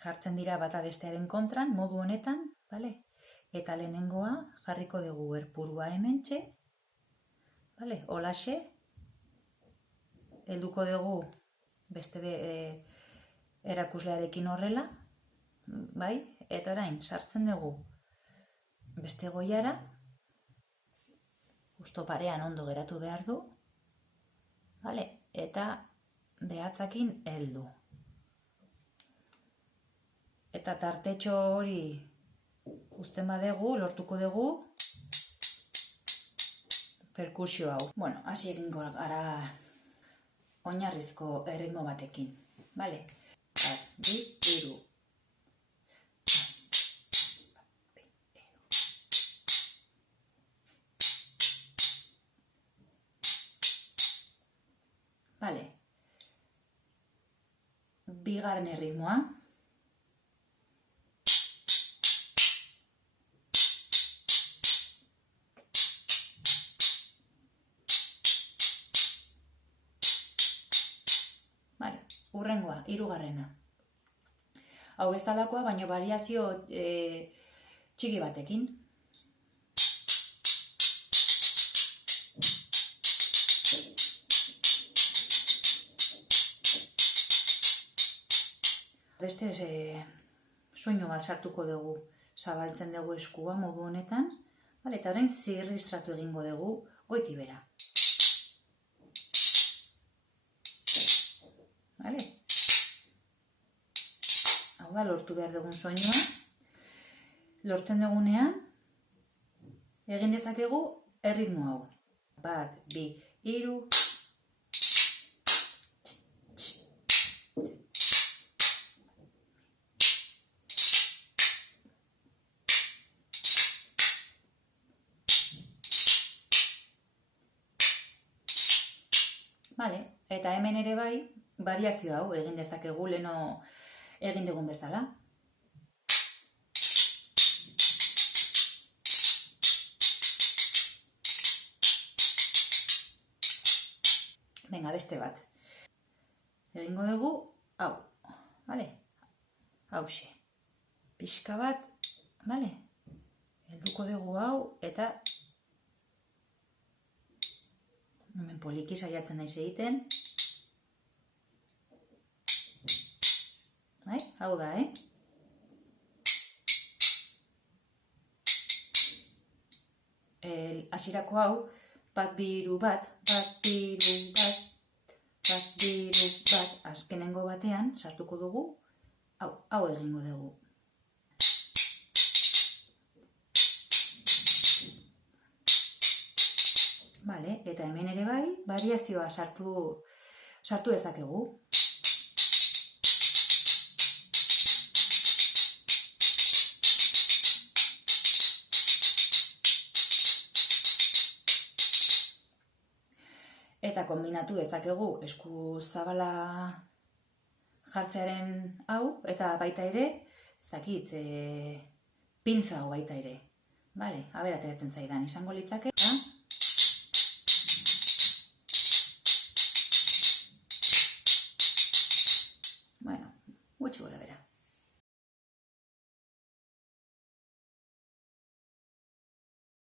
jartzen dira bata bestearen kontran, modu honetan, bale? Eta lehenengoa jarriko dugu erpurua hementxe, bale? Holaxe, helduko dugu beste erakuslearekin horrela, bai? Eta orain, sartzen dugu beste goiara, justo parean ondo geratu behar du, bale? Eta behatzakin heldu. Eta tartetxo hori uzten badegu, lortuko dugu perkusio hau. Bueno, hasi egingo gara oinarrizko erritmo batekin, bale? Bat, bi, hiru. Bale. Bigarren erritmoa. Bale, hurrengoa, hirugarrena. Hau bezalakoa, baina variazio txiki batekin. Beste soinu bat sartuko dugu, zabaltzen dugu eskua modu honetan, eta orain zirristratu egingo dugu goiti bera. Hau da, lortu behar dugun soinua. Lortzen dugunean, egin dezakegu erritmo hau. Bat, bi, hiru. Bale, eta hemen ere bai, variazio hau egin dezakegu leno egin dugun bezala. Venga, beste bat. Egingo dugu, hau, bale? Hauxe. Pixka bat, bale? Helduko dugu hau, eta hemen poliki saiatzen naiz egiten. Hau da, hasierako hau, bat, biru, bat, bat, biru, bat, bat, biru, bat, azkenengo batean sartuko dugu, hau egingo dugu. Bale, eta hemen ere bai, variazioa sartu ezakegu. Eta kombinatu dezakegu esku zabala jartzearen hau, eta baita ere, ez dakit, pintza hau baita ere. Bale, aber ateratzen zaidan izango litzake.